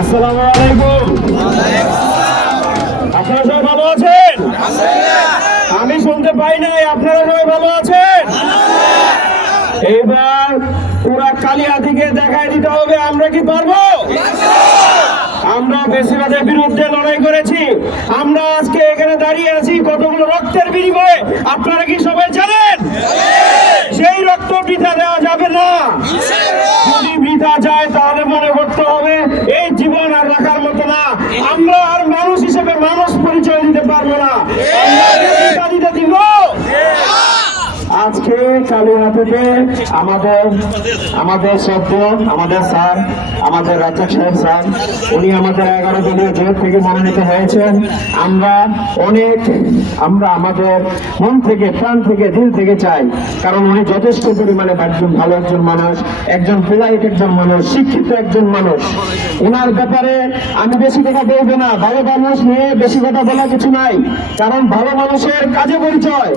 আসসালামু আলাইকুম। আপনারা সবাই আমি শুনতে পাই নাই, আপনারা সবাই ভালো আছেন? এবার পুরা কালিয়াদিকে দেখাই দিতে হবে, আমরা কি পারব? আমরা বেশিরভাগের বিরুদ্ধে লড়াই করেছি। আমরা আজকে এখানে দাঁড়িয়ে আছি কতগুলো রক্তের বিনিময়ে, আপনারা কি সবাই জানেন সেই রক্ত বৃথা দেওয়া যাবে না যদি বৃথা যায় তাহলে মনে করতে হবে এই জীবন আর রাখার মতো না আমরা আর মানুষ হিসেবে মানুষ পরিচয় দিতে পারব না আমরা বৃথা দিতে দিব আজকে কালীহাটিতে আমাদের আমাদের সভ্য, আমাদের স্যার, আমাদের রাজ্জাক সাহেব স্যার, উনি আমাদের এগারো দলীয় জোট থেকে মনোনীত হয়েছেন। আমরা অনেক, আমরা আমাদের মন থেকে, প্রাণ থেকে, দিল থেকে চাই। কারণ উনি যথেষ্ট পরিমাণে একজন ভালো একজন মানুষ, একজন পোলাইট একজন মানুষ, শিক্ষিত একজন মানুষ। ওনার ব্যাপারে আমি বেশি কথা বলব না। ভালো মানুষ নিয়ে বেশি কথা বলা কিছু নাই। কারণ ভালো মানুষের কাজে পরিচয়।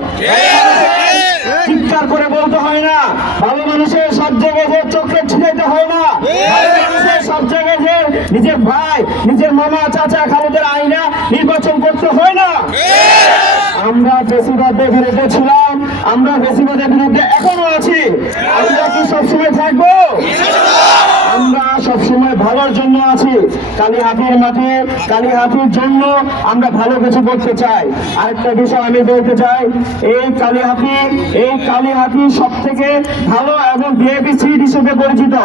চিৎকার করে বলতে হয় না। ভালো মানুষের সব জায়গায় যে চোখে ছিটাইতে হয় না। সব জায়গায় যে নিজের ভাই নিজের মামা চাচা খালুদের আইনা নির্বাচন করতে হয় না। আমরা বেশিরভাগ দেখে ছিলাম আমরা বেশিরভাগের বিরুদ্ধে এখনও আছি। আমরা কি সবসময় থাকব? আমরা সবসময় ভালোর জন্য আছি। কালীহাতির মাঠে, কালীহাতির জন্য আমরা ভালো কিছু করতে চাই। আরেকটা বিষয় আমি বলতে চাই, এই কালীহাতি এই কালীহাতি সব থেকে ভালো এবং বিএপি সিট হিসেবে পরিচিত।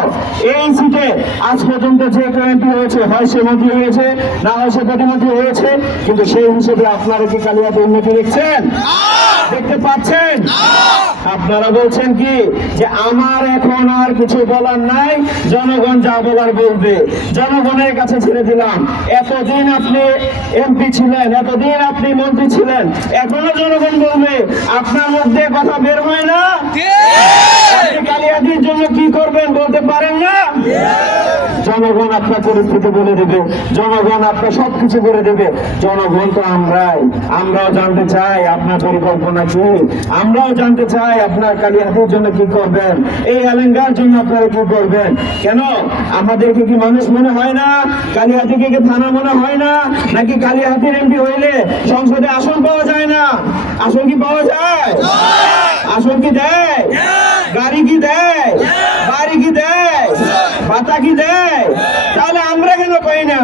এই সিটে আজ পর্যন্ত যে এমপি হয়েছে, হয় সে মন্ত্রী হয়েছে, না হয় সে প্রতিমন্ত্রী হয়েছে, কিন্তু সেই হিসেবে আপনারা কি কালীহাতি উন্নতি দেখছেন? দেখতে পাচ্ছেন? আপনারা বলছেন কি, যে আমার এখন আর কিছু বলার নাই? জনগণ যা বলার বলবে। জনগণের কাছে ছেড়ে দিলাম। এতদিন আপনি এমপি ছিলেন, এতদিন আপনি মন্ত্রী ছিলেন, এখনও জনগণ বলবে, আপনার মধ্যে কথা বের হয় না আপনি কালিয়াদির জন্য কি করবেন বলতে পারেন না জনগণ আপনার পরিস্থিতি বলে দেবে, জনগণ আপনার সবকিছু করে দেবে। জনগণ তো আমরাই, আমরাও জানতে চাই আপনার পরিকল্পনা কি, আমরাও জানতে চাই আপনার কালিয়াতির জন্য কি করবেন, এই এলেঙ্গার জন্য আপনারা কি করবেন। কেন? আমাদেরকে কি মানুষ মনে হয় না? কালিয়াতিকে কি থানা মনে হয় না? নাকি কালিয়াতির এমপি হইলে সংসদে আসন পাওয়া যায় না? আসন কি পাওয়া যায়? আসন কি দেয়? গাড়ি কি দেয়? বাড়ি কি দেয়? ভাতা কি দেয় তাহলে আমরা কেন পাই না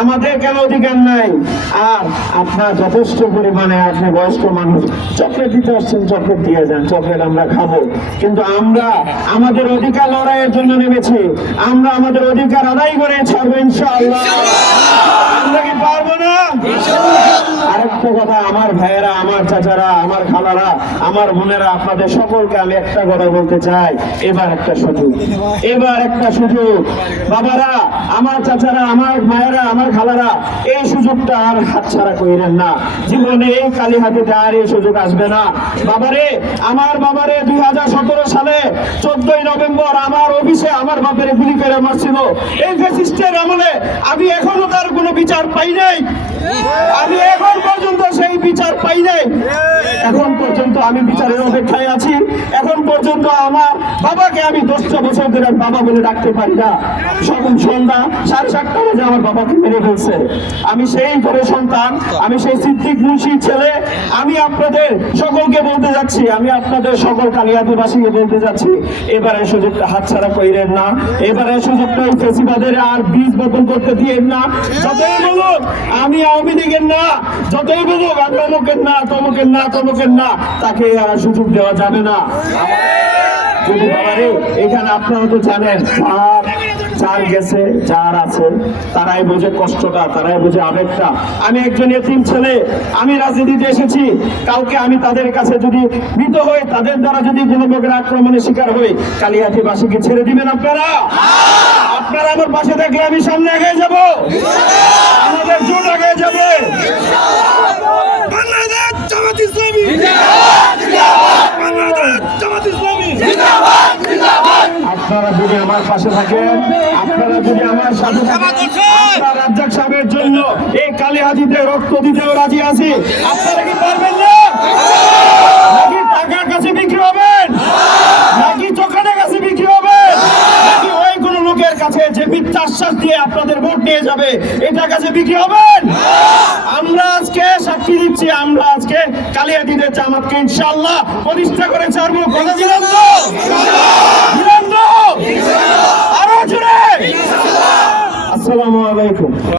আমাদের কেন অধিকার নাই? আর আপনার যথেষ্ট পরিমাণে আপনি বয়স্ক মানুষ, চকলেট দিতে আসছেন, চকলেট দিয়ে যান, চকলেট আমরা খাব। কিন্তু আমরা আমাদের অধিকার লড়াইয়ের জন্য নেমেছি। আমরা আমাদের অধিকার আদায় করে ছাড়বো, ইনশাআল্লাহ। আমরা কি পারব না? আরেকটা কথা, আমার ভাইয়েরা, আমার চাচারা, আমার খালারা, আমার বোনেরা, আপনাদের সকলকে আমি একটা কথা বলতে চাই। এবার একটা সুযোগ। এবার একটা সুযোগ। বাবারা, আমার চাচারা, আমার মায়েরা, আমার খালারা, এই সুযোগটা আর হাতছাড়া করিলেন না। জীবনে এই কালী হাতিতে আর এই সুযোগ আসবে না। বাবারে, আমার বাবারে দুই হাজার সতেরো সালে চোদ্দই নভেম্বর আমার অফিসে আমার বাপের গুলি করে মারছিল। এই ফেসিস্টের আমলে আমি এখনও তার কোনো বিচার পাই নাই। আমি এখন পর্যন্ত সেই বিচার পাই নাই। এখন পর্যন্ত আমি বিচারের অপেক্ষায় আছি। এখন পর্যন্ত আমার বাবাকে আমি দশটা বছর ধরে বাবা বলে ডাকতে পারি না। সন্ধ্যা সাড়ে সাতটা বাজে আমার বাবাকে মেরে ফেলছে। আমি সেই করে সন্তান, আমি সেই সিদ্দিক মুন্সির ছেলে, আমি আপনাদের সকলকে বলতে যাচ্ছি, আমি আপনাদের সকল কালিয়াদিবাসীকে বলতে যাচ্ছি, এবারে সুযোগটা হাতছাড়া কইরেন না, এবারে সুযোগটা এই ফেসিবাদের আর বীজ বপন করতে দিয়েন না। যতই বলুক, আমি আওয়ামী লীগের না, যতই বলুক, আমি অমুকের না, তমুকের না তমুকের না, তাকে আর সুযোগ দেওয়া যাবে না। এখানে আপনারা তো জানেন যার গেছে যার আছে। তারাই বোঝে কষ্টটা, তারাই বোঝে আবেগটা। আমি একজন এতিম ছেলে, আমি রাজনীতিতে এসেছি। কাউকে আমি তাদের কাছে যদি মৃত হই, তাদের দ্বারা যদি কোনো আক্রমণের শিকার হই, কালিয়াতিবাসীকে ছেড়ে দিবেন আপনারা? আপনারা আমার পাশে থাকলে আমি সামনে এগিয়ে যাব। আমাদের জোট এগিয়ে যাবে। বাংলাদেশ জামাত ইসলামী। বাংলাদেশ জামাত ইসলামী। যদি আমার পাশে থাকেন। আপনারা যদি আমার সাথে থাকেন রাজ্জাক সাহেবের জন্য এই কালীহাজিতে রক্ত দিতেও রাজি আছি। আপনারা কি পারবেন না? নাকি টাকার কাছে বিক্রি হবেন? নাকি চোখানের কাছে বিক্রি হবেন? নাকি ওই কোনো লোকের কাছে যে মিথ্যা আশ্বাস দিয়ে আপনাদের ভোট নিয়ে যাবে এটা কাছে বিক্রি হবেন? আমরা আজকে সাক্ষী দিচ্ছি আমরা আজকে কালিয়াদিদের জামাতকে ইনশাআল্লাহ প্রতিষ্ঠা করে ছাড়বো কথা দিলাম তো? は主、